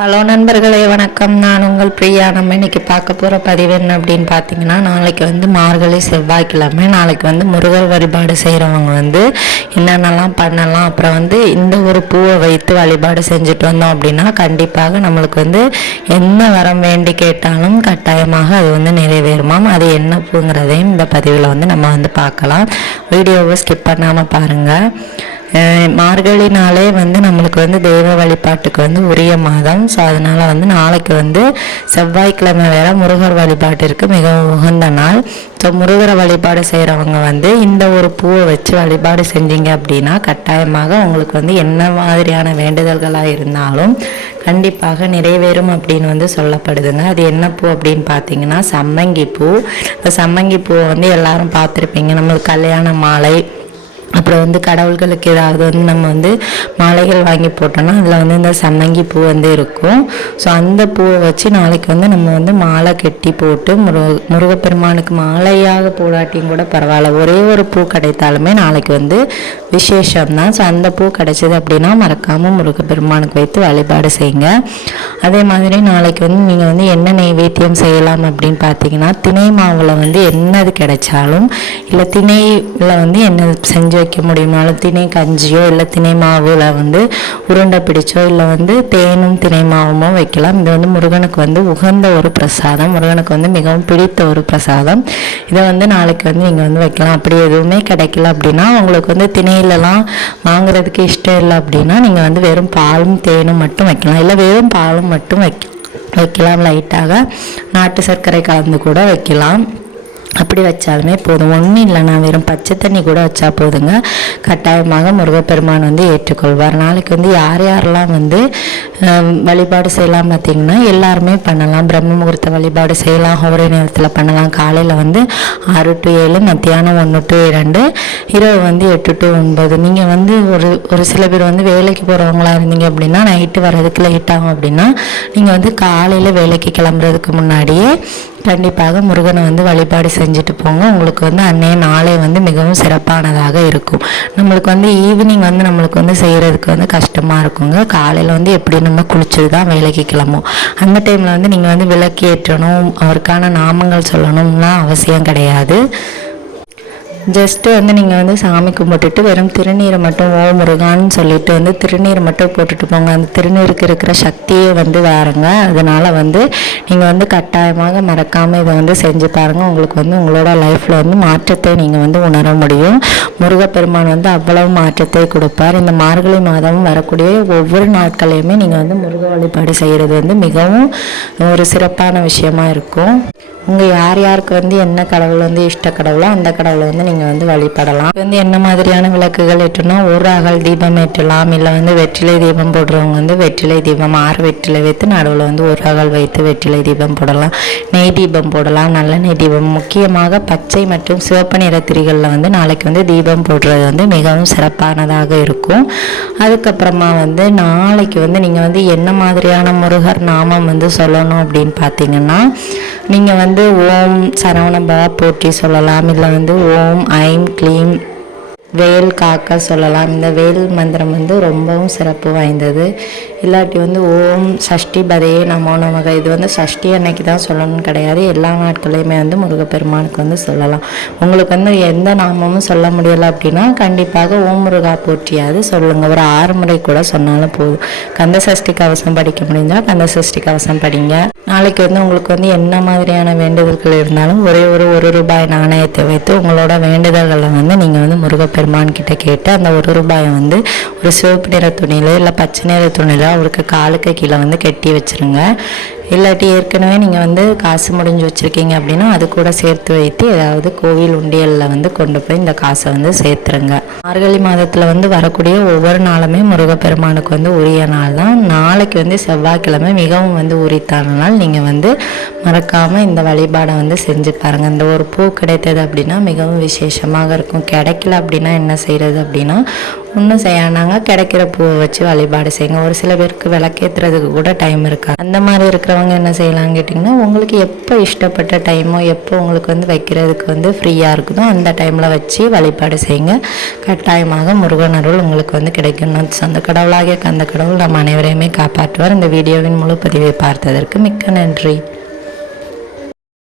Hello நண்பர்களே, வணக்கம். நான் உங்கள் பிரியா. நம்ம இன்னைக்கு பார்க்க போகிற பதிவு என்ன அப்படின்னு பார்த்தீங்கன்னா, நாளைக்கு வந்து மார்கழி செவ்வாய்க்கிழமை. நாளைக்கு வந்து முருகர் வழிபாடு செய்கிறவங்க வந்து என்னென்னலாம் பண்ணலாம், அப்புறம் வந்து இந்த ஒரு பூவை வைத்து வழிபாடு செஞ்சுட்டு வந்தோம் அப்படின்னா கண்டிப்பாக நம்மளுக்கு வந்து என்ன வரம் வேண்டி கேட்டாலும் கட்டாயமாக அது வந்து நிறைவேறுமாம். அது என்ன பூங்கிறதையும் இந்த பதிவில் வந்து நம்ம வந்து பார்க்கலாம். வீடியோவை ஸ்கிப் பண்ணாமல் பாருங்கள். மார்கழினாலே வந்து நம்மளுக்கு வந்து தெய்வ வழிபாட்டுக்கு வந்து உரிய மாதம். ஸோ அதனால் வந்து நாளைக்கு வந்து செவ்வாய்க்கிழமை வேற முருகர் வழிபாட்டிற்கு மிகவும் உகந்த நாள். ஸோ முருகரை வழிபாடு செய்கிறவங்க வந்து இந்த ஒரு பூவை வச்சு வழிபாடு செஞ்சீங்க அப்படின்னா கட்டாயமாக உங்களுக்கு வந்து என்ன மாதிரியான வேண்டுதல்களாக இருந்தாலும் கண்டிப்பாக நிறைவேறும் அப்படின்னு வந்து சொல்லப்படுதுங்க. அது என்ன பூ அப்படின்னு பார்த்தீங்கன்னா சம்மங்கி பூ. இந்த சம்மங்கி பூவை வந்து எல்லாரும் பார்த்துருப்பீங்க. நம்மளுக்கு கல்யாண மாலை, அப்புறம் வந்து கடவுள்களுக்கு ஏதாவது வந்து நம்ம வந்து மாலைகள் வாங்கி போட்டோம்னா அதில் வந்து இந்த சம்மங்கி பூ வந்து இருக்கும். ஸோ அந்த பூவை வச்சு நாளைக்கு வந்து நம்ம வந்து மாலை கட்டி போட்டு முருகப்பெருமானுக்கு மாலையாக போடாட்டியும் கூட பரவாயில்ல, ஒரே ஒரு பூ கிடைத்தாலுமே நாளைக்கு வந்து விசேஷம்தான். ஸோ அந்த பூ கிடைச்சது அப்படின்னா மறக்காமல் முருகப்பெருமானுக்கு வைத்து வழிபாடு செய்யுங்க. அதே மாதிரி நாளைக்கு வந்து நீங்கள் வந்து என்ன நைவேத்தியம் செய்யலாம் அப்படின்னு பார்த்தீங்கன்னா, திணை மாவில் வந்து என்னது கிடைச்சாலும், இல்லை திணையில் வந்து என்ன செஞ்சு வைக்க முடியுமாலும் திணை கஞ்சியோ இல்லை திணை மாவில் வந்து உருண்டை பிடிச்சோ இல்லை வந்து தேனும் திணை மாவுமோ வைக்கலாம். இது வந்து முருகனுக்கு வந்து உகந்த ஒரு பிரசாதம், முருகனுக்கு வந்து மிகவும் பிடித்த ஒரு பிரசாதம். இதை வந்து நாளைக்கு வந்து நீங்கள் வந்து வைக்கலாம். அப்படி எதுவுமே கிடைக்கல அப்படின்னா, உங்களுக்கு வந்து திணையிலலாம் வாங்குறதுக்கு இஷ்டம் இல்லை அப்படின்னா நீங்கள் வந்து வெறும் பாலும் தேனும் மட்டும் வைக்கலாம். இல்லை வெறும் பாலும் மட்டும் வைக்கலாம். லைட்டாக நாட்டு சர்க்கரை கலந்து கூட வைக்கலாம். அப்படி வச்சாலுமே போதும். ஒன்றும் இல்லைனா வெறும் பச்சை தண்ணி கூட வச்சா போதுங்க. கட்டாயமாக முருகப்பெருமான் வந்து ஏற்றுக்கொள்வார். நாளைக்கு வந்து யார் யாரெல்லாம் வந்து வழிபாடு செய்யலாம் பார்த்தீங்கன்னா, எல்லாருமே பண்ணலாம். பிரம்ம முகூர்த்த வழிபாடு செய்யலாம், ஒரே நேரத்தில் பண்ணலாம். காலையில் வந்து 6 to 7, மத்தியானம் 1 to 2, இரவு வந்து 8 to 9. நீங்கள் வந்து ஒரு சில பேர் வந்து வேலைக்கு போகிறவங்களா இருந்தீங்க அப்படின்னா நைட்டு வர்றதுக்கு லேட் ஆகும் அப்படின்னா நீங்கள் வந்து காலையில் வேலைக்கு கிளம்புறதுக்கு முன்னாடியே கண்டிப்பாக முருகனை வந்து வழிபாடு செஞ்சுட்டு போங்க. உங்களுக்கு வந்து அன்னைய நாளே வந்து மிகவும் சிறப்பானதாக இருக்கும். நம்மளுக்கு வந்து ஈவினிங் வந்து நம்மளுக்கு வந்து செய்கிறதுக்கு வந்து கஷ்டமாக இருக்குங்க. காலையில் வந்து எப்படி நம்ம குளிச்சுட்டு தான் வேலைக்கு கிளம்பும். அந்த டைமில் வந்து நீங்கள் வந்து விளக்கு ஏற்றணும், அவருக்கான நாமங்கள் சொல்லணும்லாம் அவசியம் கிடையாது. ஜஸ்ட்டு வந்து நீங்கள் வந்து சாமி கும்பிட்டுட்டு வெறும் திருநீரை மட்டும் ஓ முருகான்னு சொல்லிட்டு வந்து திருநீரை மட்டும் போட்டுட்டு போங்க. அந்த திருநீருக்கு இருக்கிற சக்தியே வந்து வேறுங்க. அதனால் வந்து நீங்கள் வந்து கட்டாயமாக மறக்காமல் இதை வந்து செஞ்சு பாருங்கள். உங்களுக்கு வந்து உங்களோட லைஃப்பில் வந்து மாற்றத்தை நீங்கள் வந்து உணர முடியும். முருகப்பெருமான் வந்து அவ்வளவு மாற்றத்தை கொடுப்பார். இந்த மார்கழி மாதம் வரக்கூடிய ஒவ்வொரு நாட்களையுமே நீங்கள் வந்து முருக வழிபாடு செய்கிறது வந்து மிகவும் ஒரு சிறப்பான விஷயமா இருக்கும். உங்கள் யார் யாருக்கு வந்து என்ன கடவுள் வந்து இஷ்ட கடவுளோ அந்த கடவுளை வந்து நீங்கள் வந்து வழிபடலாம். வந்து என்ன மாதிரியான விளக்குகள் ஏற்றணும்னா, ஒரு அகல் தீபம் ஏற்றலாம். இல்லை வந்து வெற்றிலை தீபம் போடுறவங்க வந்து வெற்றிலை தீபம் 6 வெற்றிலை வைத்து நடுவில் வந்து ஒரு அகல் வைத்து வெற்றிலை தீபம் போடலாம். நெய் தீபம் போடலாம், நல்ல நெய் தீபம். முக்கியமாக பச்சை மற்றும் சிவப்பு நிற திரிகளில் வந்து நாளைக்கு வந்து தீபம் போடுறது வந்து மிகவும் சிறப்பானதாக இருக்கும். அதுக்கப்புறமா வந்து நாளைக்கு வந்து நீங்கள் வந்து என்ன மாதிரியான முருகர் நாமம் வந்து சொல்லணும் அப்படின்னு பார்த்தீங்கன்னா, நீங்கள் வந்து ஓம் சரவணபவ போற்றி சொல்லலாம். இல்லை வந்து ஓம் ஐம் க்ளீம் வேல் காக்க சொல்லலாம். இந்த வேல் மந்திரம் வந்து ரொம்பவும் சிறப்பு வாய்ந்தது. இல்லாட்டி வந்து ஓம் சஷ்டி பதையே நமோ நமக, இது வந்து சஷ்டி அன்னைக்கு தான் சொல்லணும்னு கிடையாது. எல்லா நாட்களையுமே வந்து முருகப்பெருமானுக்கு வந்து சொல்லலாம். உங்களுக்கு வந்து எந்த நாமமும் சொல்ல முடியலை அப்படின்னா கண்டிப்பாக ஓம் முருகா போற்றியாவது சொல்லுங்கள். ஒரு 6 முறை கூட சொன்னாலும் போதும். கந்த சஷ்டி கவசம் படிக்க முடிஞ்சால் கந்த சஷ்டி கவசம் படிங்க. நாளைக்கு வந்து உங்களுக்கு வந்து என்ன மாதிரியான வேண்டுதல்கள் இருந்தாலும் ஒரே ஒரு ரூபாய் நாணயத்தை வைத்து உங்களோட வேண்டுதல்களை வந்து நீங்கள் வந்து முருகப்பெருமான் கிட்ட கேட்டு அந்த 1 ரூபாயை வந்து ஒரு சிவப்பு நிற துணியில இல்லை பச்சை நிற துணியில அவருக்கு காலுக்கு கீழே வந்து கட்டி வச்சுருங்க. இல்லாட்டி ஏற்கனவே நீங்கள் வந்து காசு முடிஞ்சு வச்சுருக்கீங்க அப்படின்னா அது கூட சேர்த்து வைத்து ஏதாவது கோவில் உண்டியலில் வந்து கொண்டு போய் இந்த காசை வந்து சேர்த்துருங்க. மார்கழி மாதத்தில் வந்து வரக்கூடிய ஒவ்வொரு நாளுமே முருகப்பெருமானுக்கு வந்து உரிய நாள் தான். நாளைக்கு வந்து செவ்வாய்க்கிழமை மிகவும் வந்து உரித்தான நாள். நீங்கள் வந்து மறக்காமல் இந்த வழிபாடை வந்து செஞ்சு பாருங்கள். இந்த ஒரு பூ கிடைத்தது அப்படின்னா மிகவும் விசேஷமாக இருக்கும். கிடைக்கல அப்படின்னா என்ன செய்கிறது அப்படின்னா, ஒன்றும் செய்யானாங்க கிடைக்கிற பூவை வச்சு வழிபாடு செய்யுங்க. ஒரு சில பேருக்கு விளக்கேற்றுறதுக்கு கூட டைம் இருக்காது. அந்த மாதிரி இருக்கிற இருக்கிறவங்க என்ன செய்யலாம்னு கேட்டிங்கன்னா, உங்களுக்கு எப்போ இஷ்டப்பட்ட டைமோ, எப்போ உங்களுக்கு வந்து வைக்கிறதுக்கு வந்து ஃப்ரீயாக இருக்குதோ அந்த டைமில் வச்சு வழிபாடு செய்யுங்க. கட்டாயமாக முருகன் அருள் உங்களுக்கு வந்து கிடைக்கணும். அந்த கடவுளாகிய அந்த கடவுள் நம்ம அனைவரையுமே காப்பாற்றுவார். இந்த வீடியோவின் முழு பதிவை பார்த்ததற்கு மிக்க நன்றி.